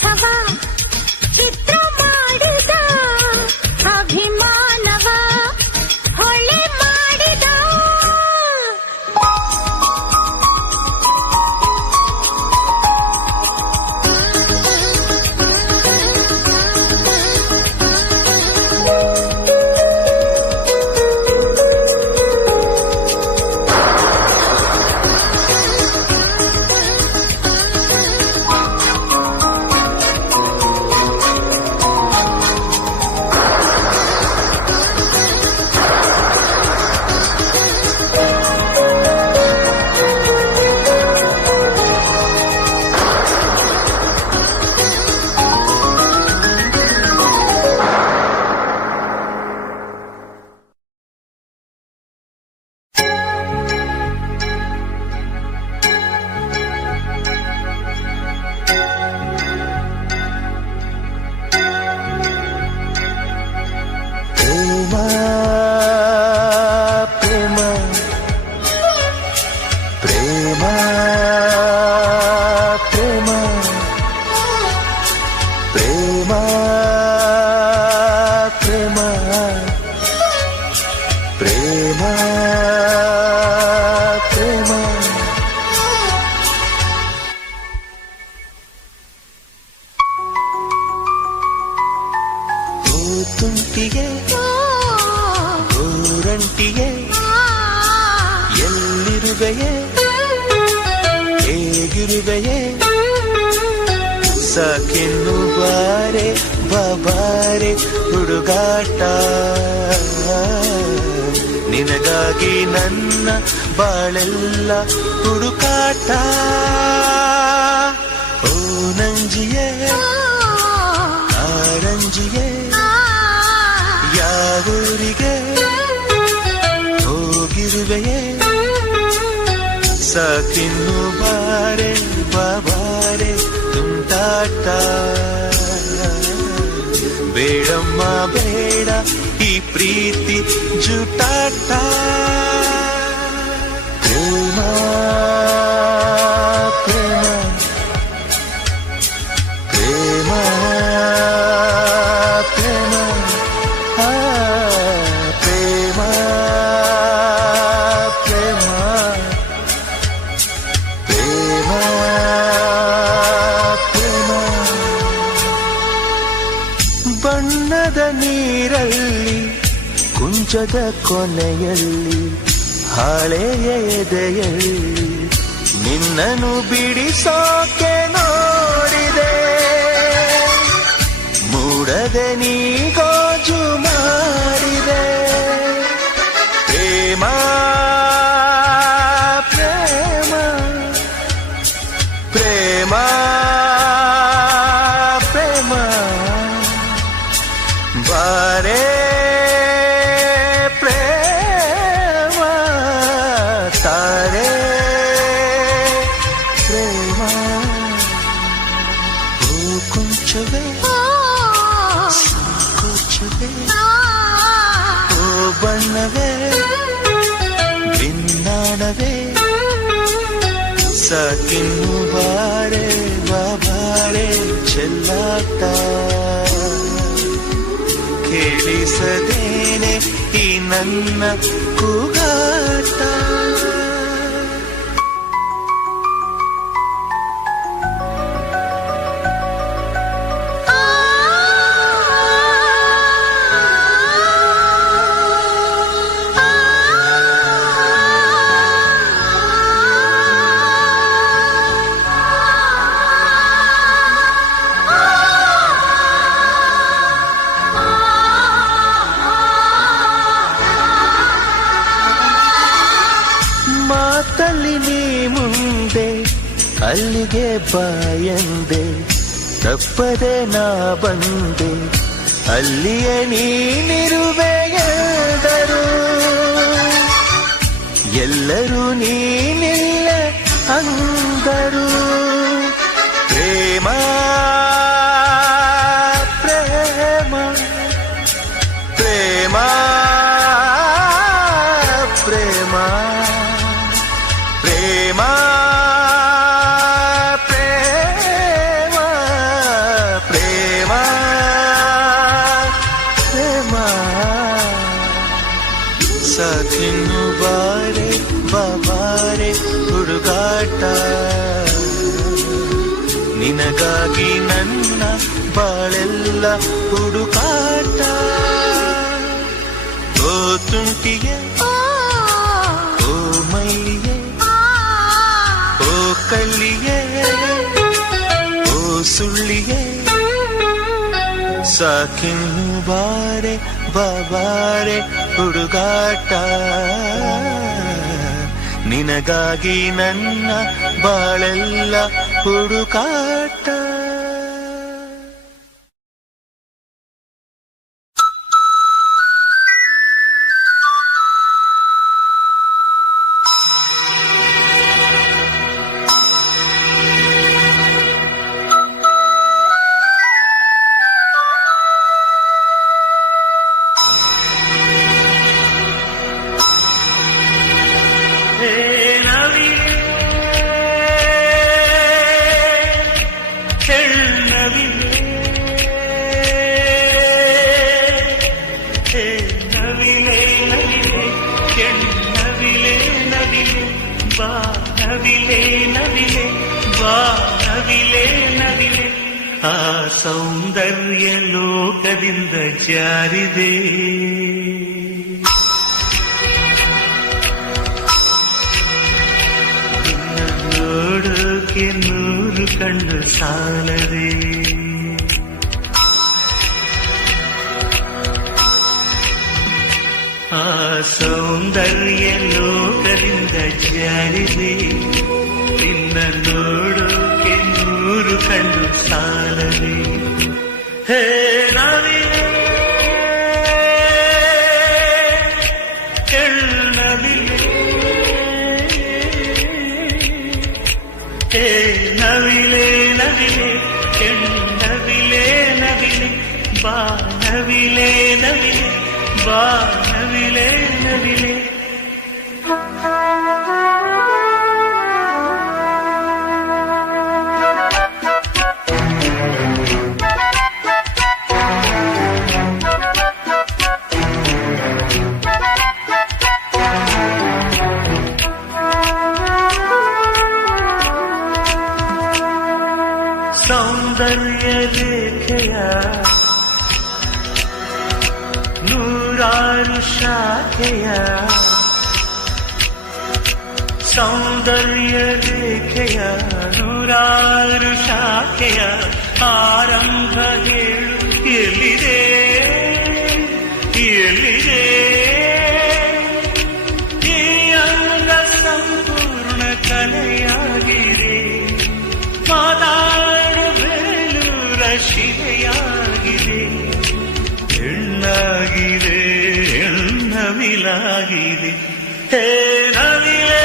ಅಥವಾ ಚಿತ್ರ ಮಾಡಿದ ಅಭಿಮಾನವ ಹೊಳೆ ಮಾಡಿದ ತುಂಟಿಗೆ ಗೋರಂಟಿಗೆ ಎಲ್ಲಿರುವೆಯೇ ಹೇಗಿರುವೆಯೇ ಸಾಕೆನ್ನು ಬಾರೆ ಬಾಬಾರೆ ಹುಡುಗಾಟ ನಿನಗಾಗಿ ನನ್ನ ಬಾಳೆಲ್ಲ ಹುಡುಕಾಟ ಓ ನಂಜಿಯೇ ಆರಂಜಿಯೇ ಯಾವೂರಿಗೆ ಹೋಗಿರುವೆಯೇ ಸಾಕಿನ್ನು ಬಾರೆ ಬಾಬಾರೆ ತುಂಟಾಟ ಬೇಡಮ್ಮ ಬೇಡ ಈ ಪ್ರೀತಿ ಜುಟಾಟ ಪ್ರೇಮ ಪ್ರೇಮ ಪ್ರೇಮ ಪ್ರೇಮ ಪ್ರೇಮ ಪ್ರೇಮ ಪ್ರೇಮ ಪ್ರೇಮ ಬಣ್ಣದ ನೀರಲ್ಲಿ ಕುಂಚದ ಕೊನೆಯಲ್ಲಿ ಹಾಳೆಯ ಎದೆಯಲ್ಲಿ ನಿನ್ನನ್ನು ಬಿಡಿಸೋಕೆ ನೋಡಿದೆ ಮೂಡದೆ ನೀ ಗೋಜು ಮಾಡಿದೆ ಪ್ರೇಮ ಪ್ರೇಮ ಪ್ರೇಮ ಪ್ರೇಮ ಬಾರೆ ಪ್ರೇಮ ತಾರೆ ಪ್ರೇಮ ಓ ಕೊಂಚವೇ ಸಂಕೋಚವೇ ಓ ಬಣ್ಣವೇ ಭಿನ್ನಾಣವೇ ಸಾಕಿನ್ನು ಬಾರೆ ಬಾಬಾರೆ ಚೆಲ್ಲಾಟ ಕೇಳಿಸದೇನೆ ಈ ನನ್ನ ಕೂಗಾಟ ಮಾತಲ್ಲಿ ನೀ ಮುಂದೆ ಅಲ್ಲಿಗೆ ಬಾಯಂದೆ ತಪ್ಪದೆ ನಾ ಬಂದೆ ಅಲ್ಲಿಯೇ ನೀನಿರುವೆ ಎಂದರು ಎಲ್ಲರೂ ನೀನಿಲ್ಲ ಅಂದರು ಪ್ರೇಮ ಪ್ರೇಮ ಪ್ರೇಮ ಪ್ರೇಮ ಪ್ರೇಮ ಪ್ರೇಮ ಸಾಕಿನ್ನು ಬಾರೆ ಬಾಬಾರೆ ಹುಡುಗಾಟ ನಿನಗಾಗಿ ನನ್ನ ಬಾಳೆಲ್ಲ ಹುಡುಕಾಟ ಓ ತುಂಟಿಗೆ ಓ ಮೈಲಿಗೆ ಓ ಕಳ್ಳಿಗೆ ಓ ಸುಳ್ಳಿಗೆ ಸಾಕಿನ್ನು ಬಾರೆ ಬಾಬಾರೆ ಹುಡುಗಾಟ ನಿನಗಾಗಿ ನನ್ನ ಬಾಳೆಲ್ಲ ಹುಡುಕಾಟ ಆ ಸೌಂದರ್ಯ ಲೋಕದಿಂದ ಜಾರಿದೆ ನೋಡೋಕೆ 100 ಕಣ್ಣು ಸಾಲದೆ ಆ ಸೌಂದರ್ಯ ಲೋಕದಿಂದ ಜಾರಿದೆ ನಿನ್ನ ನೋಡೋಕೆ 100 ಕಣ್ಣು ಸಾಲದೆ ಹೇ ನವಿಲೆ ಕೆಳ್ಳನವಿಲೆ ಹೇ ನವಿಲೆ ನವಿಲೆ ಕೆಳ್ಳನವಿಲೆ ನವಿಲೆ ಬಾ ನವಿಲೆ ನವಿಲೆ ಬಾ ನವಿಲೆ ನವಿಲೆ ಸೌಂದರ್ಯ ರೇಖೆಯ 100 ಶಾಖೆಯ ಸೌಂದರ್ಯ ರೇಖೆಯ 100 ಶಾಖೆಯ ಆರಂಭ ಹೇಳು ಎಲ್ಲಿದೆ ಎಲ್ಲಿದೆ ಈ ಅಂಗ ಸಂಪೂರ್ಣ ಕಲೆಯಾಗಿದೆ ಶಿಲೆಯಾಗಿದೆ ಹೆಣ್ಣಾಗಿದೆ ಹೆಣ್ಣವಿಲಾಗಿದೆ ಹೇ ನವಿಲೆ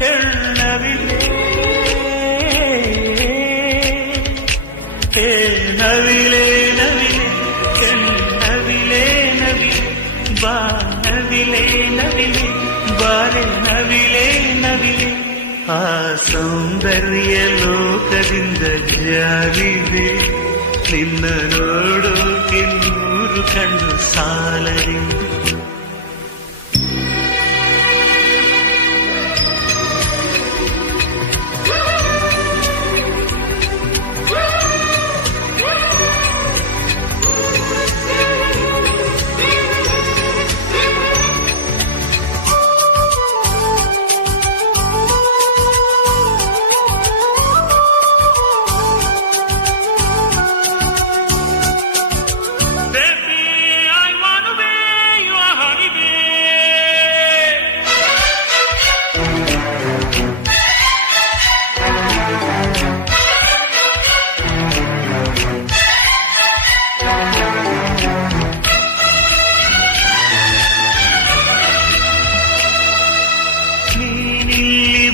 ಹೆಣ್ಣವಿಲೆ ಹೇ ನವಿಲೆ ನವಿಲೆ ಹೆಣ್ಣವಿಲೆ ನವಿಲೆ ಬಾ ನವಿಲೆ ನವಿಲೆ ಬಾರೆ ನವಿಲೆ ನವಿಲೆ ಆ ಸೌಂದರ್ಯ ಲೋಕದಿಂದ ಜಾರಿದೆ ನಿನ್ನ ನೋಡೋಕೆ 100 ಕಣ್ಣು ಸಾಲದೆ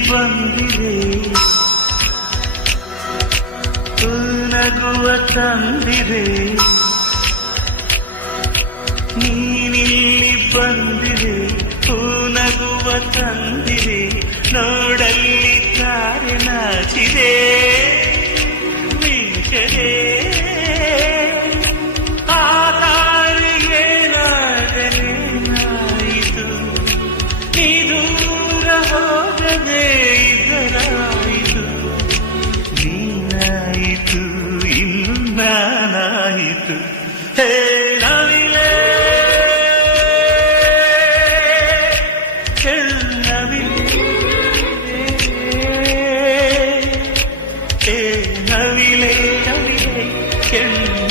ಬಂದಿದೆ ನಗುವ ತಂದಿದೆ ನೀನಿಲ್ಲಿ ಬಂದಿದೆ ನಗುವ ತಂದಿದೆ ನೋಡಲ್ಲಿ ತಾರೆ ನಾಚಿದೆ ಮೀಸದೆ ಆ ತಾರೆ ನೀನಾಯಿತು ಇನ್ನು ನಾನಾಯಿತು. ಹೇ ನವಿಲೇ ನವಿಲೆ ನವಿಲೆ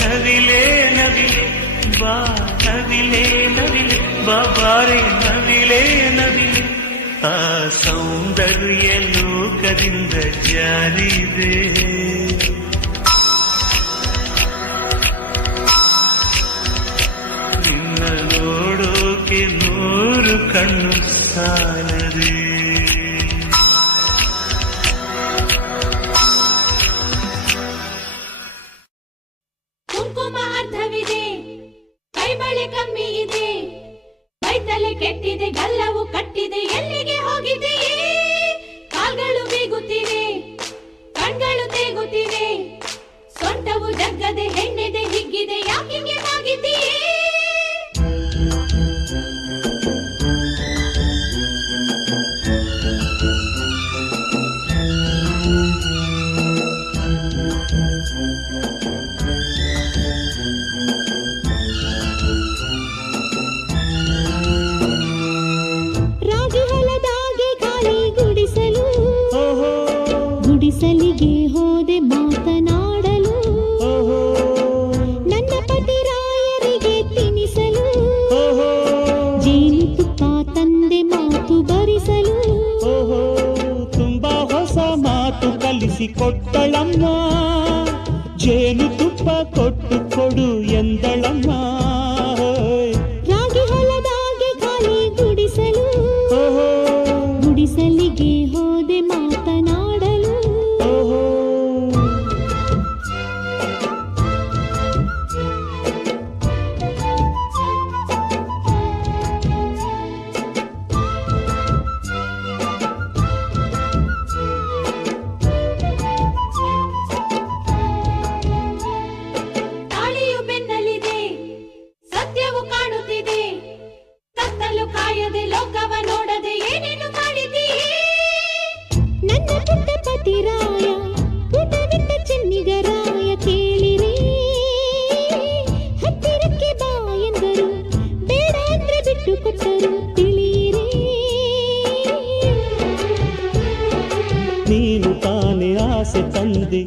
ನವಿಲೆ ನವಿಲೆ ಬಾ ನವಿಲೆ ನವಿಲೆ ಬಾಬಾರೆ ನವಿಲೆ ನವಿಲೆ. ಆ ಸೌಂದರ್ಯ ಲೋಕದಿಂದ ಜಾರಿದೆ, ನಿನ್ನ ನೋಡೋಕೆ 100 ಕಣ್ಣು ಸಾಲದೆ. ಕೆಟ್ಟಿದೆ ಗಲ್ಲವು ಕಟ್ಟಿದೆ, ಎಲ್ಲಿಗೆ ಹೋಗಿದೆಯೇ? ಕಾಲ್ಗಳು ಬೀಗುತ್ತಿವೆ, ಕಣ್ಗಳು ತೇಗುತ್ತಿವೆ, ಸೊಂಟವು ಜಗ್ಗದೆ ಹೆಣ್ಣೆದೆ ಹಿಗ್ಗಿದೆ, ಯಾಕಿಗೆ ಆಗಿದೆಯೇ? ಗುಡಿಸಲಿಗೆ ಹೋದೆ ಮಾತನಾಡಲು, ನನ್ನ ಪತಿರಾಯರಿಗೆ ತಿನಿಸಲು, ಜೇನುತುಪ್ಪ ತಂದೆ ಮಾತು ಬರಿಸಲು. ತುಂಬಾ ಹೊಸ ಮಾತು ಕಲಿಸಿಕೊಟ್ಟಳಮ್ಮ, ಜೇನುತುಪ್ಪ ಕೊಟ್ಟು ಕೊಡು ಎಂದಳಮ್ಮ. ರಾಗಿ ಹೊಲದಾಗೆ ಖಾಲಿ ಗುಡಿಸಲು, ಗುಡಿಸಲಿಗೆ ಹೋದೆ ಮಾತನಾಡಲು. ತಾಳಿಯು ಬೆನ್ನಲಿದೆ, ಸತ್ಯವು ಕಾಣುತ್ತಿದೆ, ಕತ್ತಲು ಕಾಯದೆ ಲೋಕವ ನೋಡದೆ ಏನೇನು ಮಾಡಿದೀಯೇ? ನನ್ನ ಪುಟ್ಟ ಪತಿರಾಯ ಪುಟವಿಟ್ಟ ಚೆನ್ನಿಗರಾಯ ಕೇಳಿರಿ, ಹತ್ತಿರಕ್ಕೆ ಬಾ ಎಂದರು, ಬೇಡ ಅಂದ್ರೆ ಬಿಟ್ಟು ಕೊಟ್ಟರು ತಿಳಿಯಿರಿ. ನೀನು ತಾನೇ ಆಸೆ ತಂದೆ,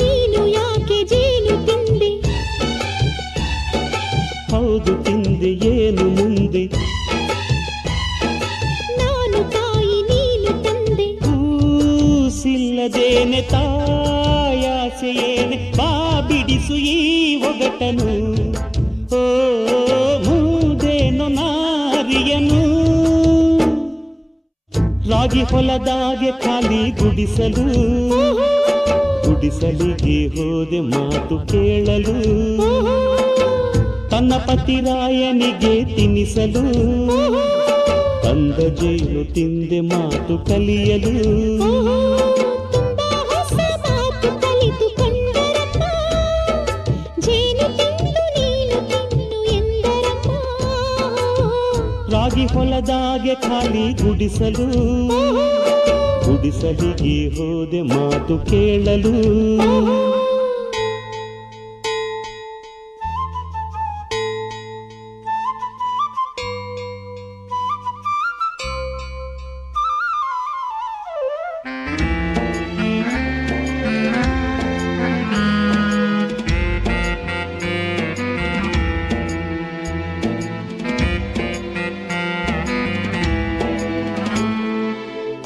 ನೀನು ಯಾಕೆ ಜೇನು ತಿಂದೆ? ಹೌದು ತಿಂದೆ, ಏನು ಮುಂದೆ? ನಾನು ತಾಯಿ ನೀನು ತಂದೆ, ಕೂಸಿಲ್ಲದೇನೆ ತಾಯಾಸೆಯೇನೆ, ಬಾ ಬಿಡಿಸು ಈ ಒಗಟನು. ಓ ಮೂದೇನು ನಾರಿಯನು, ರಾಗಿ ಹೊಲದಾಗೆ ಖಾಲಿ ಗುಡಿಸಲು, ಗುಡಿಸಲಿಗೆ ಹೋದೆ ಮಾತು ಕೇಳಲು, ತನ್ನ ಪತಿರಾಯನಿಗೆ ತಿನ್ನಿಸಲು, ತಂದ ಜೇನು ತಿಂದೆ ಮಾತು ಕಲಿಯಲು. ತುಂಬಾ ಹೊಸ ಮಾತು ಕಲಿತುಕೊಂಡರಮ್ಮ, ಜೇನು ತಿಂದು ನೀನು ತಿನ್ನು ಎಂದರಮ್ಮ. ರಾಗಿ ಹೊಲದಾಗೆ ಖಾಲಿ ಗುಡಿಸಲು, ಗುಡಿಸಲಿಗೆ ಹೋದೆ ಮಾತು ಕೇಳಲು.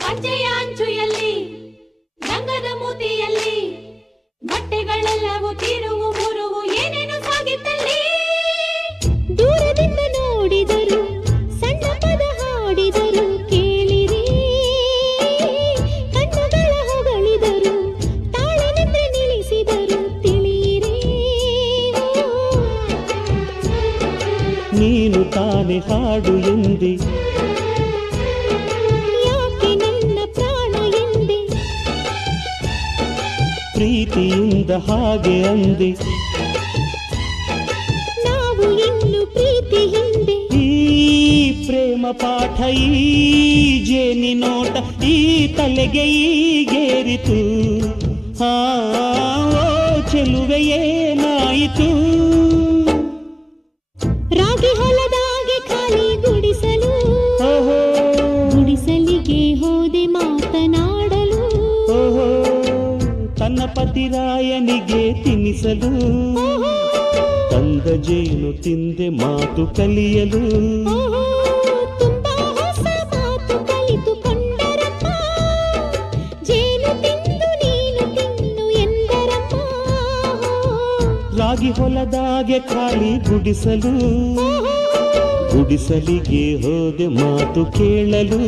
ಅಂಚೆಯ ಅಂಚುಯಲ್ಲಿ ರಂಗದ ಮೂತಿಯಲ್ಲಿ ಬಟ್ಟೆಗಳೆಲ್ಲವೂ ತಿರುವು ಮುರುವು ಏನೇನು ಸಾಗಿತ್ತಲ್ಲಿ. ದೂರದಿಂದ ನೋಡಿದರು, ಸಣ್ಣ ಪದ ಹಾಡಿದರು ಕೇಳಿರಿ, ಕಣ್ಣುಗಳ ಹೊಗಳಿದರು, ತಾಳನಿಂದ ನಿಲ್ಲಿಸಿದರು ತಿಳಿಯಿರಿ. ನೀನು ತಾನೆ ಹಾಡು ಎಂದೆ, ಯಾಕೆ ನನ್ನ ಪ್ರಾಣ ಎಂದೆ, ಪ್ರೀತಿಯಿಂದ ಹಾಗೆ ಅಂದೆ, ನಾವು ಇನ್ನು ಪ್ರೀತಿ ಹಿಂದೆ. ಈ ಪ್ರೇಮ ಪಾಠ ಈ ಜೇನಿ ನೋಟ ಈ ತಲೆಗೆ ಈಗೇರಿತು. ಹಾ ಓ ಚೆಲುವೆಯೇನಾಯಿತು ರಾಗಿ ಹೊಲದಾಗೆ ಖಾಲಿ ಗುಡಿಸಲು ಓಹೋ ಗುಡಿಸಲಿಗೆ ಹೋದೆ ಮಾತನಾಡಲು ಓಹೋ ತನ್ನ ಪತಿರಾಯನಿಗೆ ತಿನ್ನಿಸಲು ತಂದ ಜೇನು ತಿಂದೆ ಮಾತು ಕಲಿಯಲು ತುಂಬಾ ಹೊಸ ಮಾತು ಕಲಿತುಕೊಂಡರಪ್ಪ ಜೇನು ತಿಂದು ನೀನು ತಿನ್ನು ಎಂದರಪ್ಪ ರಾಗಿ ಹೊಲದಾಗೆ ಖಾಲಿ ಗುಡಿಸಲು ಗುಡಿಸಲಿಗೆ ಹೋದೆ ಮಾತು ಕೇಳಲು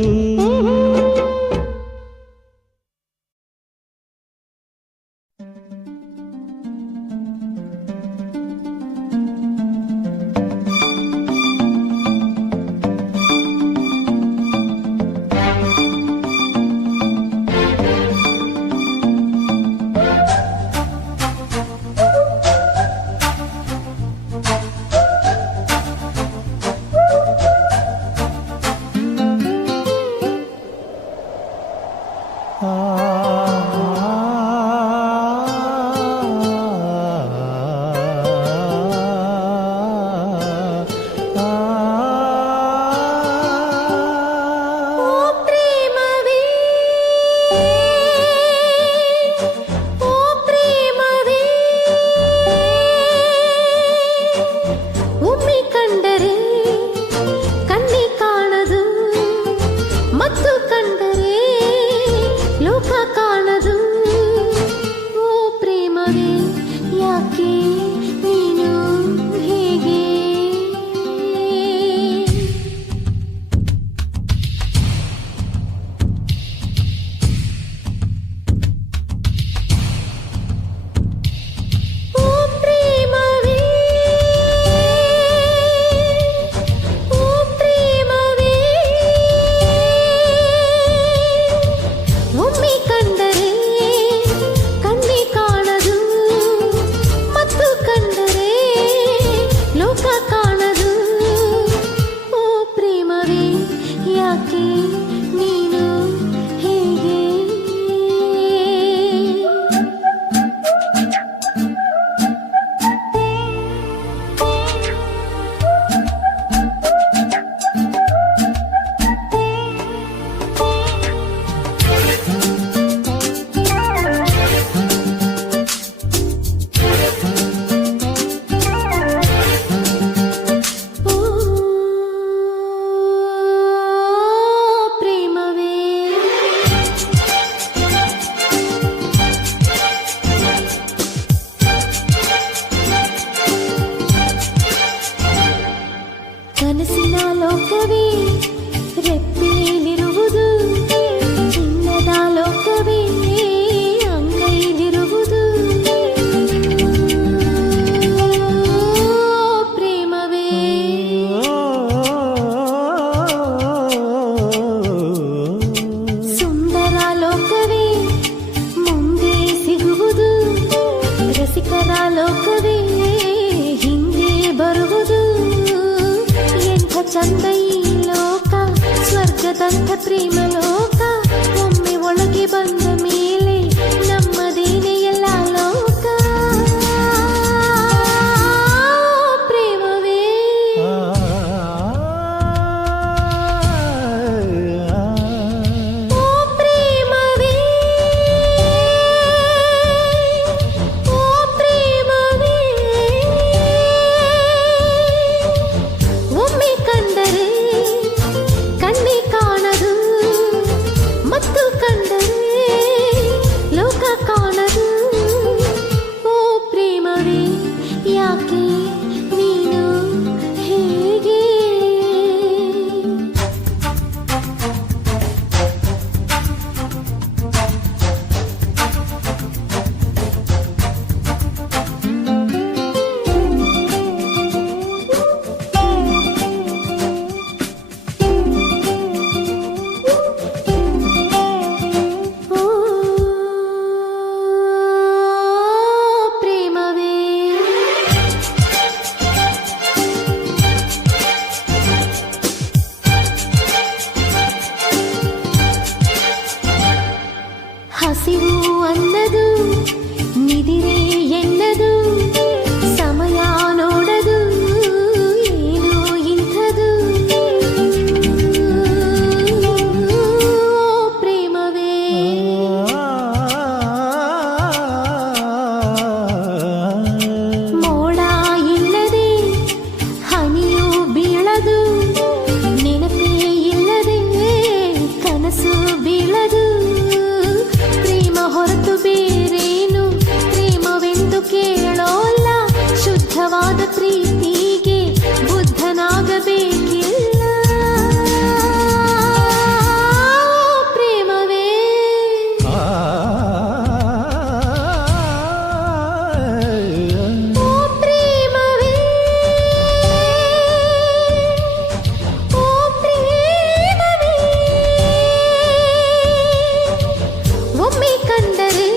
ಕನಸಿನ ಲೋಕವೇ ರೆಪ್ಪೆಯಲ್ಲಿರುವುದು ಚಿನ್ನದ ಲೋಕವೇ ಅಂಗೈಲಿರುವುದು ಪ್ರೇಮವೇ ಸುಂದರ ಲೋಕವೇ ಮುಂದೆ ಸಿಗುವುದು ರಸಿಕರ ಲೋಕವೇ ಹಿಂದೆ ಬರುವುದು ಚಂದ ಈ ಲೋಕ ಸ್ವರ್ಗದಂಥ ಪ್ರೇಮ ಲೋಕ ಒಮ್ಮೆ ಒಳಗೆ ಬಂದ ಮೇಲೆ ನಮ್ಮದೇನೆ ಎಲ್ಲ ಲೋಕ ಪ್ರೇಮವೇ ಓ ಪ್ರೇಮವೇ ಓ ಪ್ರೇಮವೇ ಒಮ್ಮೆ ಕಂಡರೆ ಕಣ್ಣೆ ಕಾಣದು ಮತ್ತು ಕಂಡರೆ ಹಸಿವು ಅನ್ನದು ನಿದಿರೆ ಎನ್ನದು ಸಮಯ ನೋಡದು ಏನು ಇಂಥದು ಪ್ರೇಮವೇ ಮೋಡ ಇಲ್ಲದೆ ಹನಿಯು ಬೀಳದು ನೆನಪೇ ಇಲ್ಲದೆ ಕನಸು ಬೀಳದು ಪ್ರೇಮ ಹೊರತು ಬೇರೇನು ಪ್ರೇಮವೆಂದು ಕೇಳೋಲ್ಲ ಶುದ್ಧವಾದ ಪ್ರೀತಿಗೆ ಬುದ್ಧನಾಗಬೇಕಿಲ್ಲ ಪ್ರೇಮವೇ ಓ ಪ್ರೇಮವೇ ಓ ಪ್ರೇಮವೇ ಒಮ್ಮೆ ಕಂಡರೆ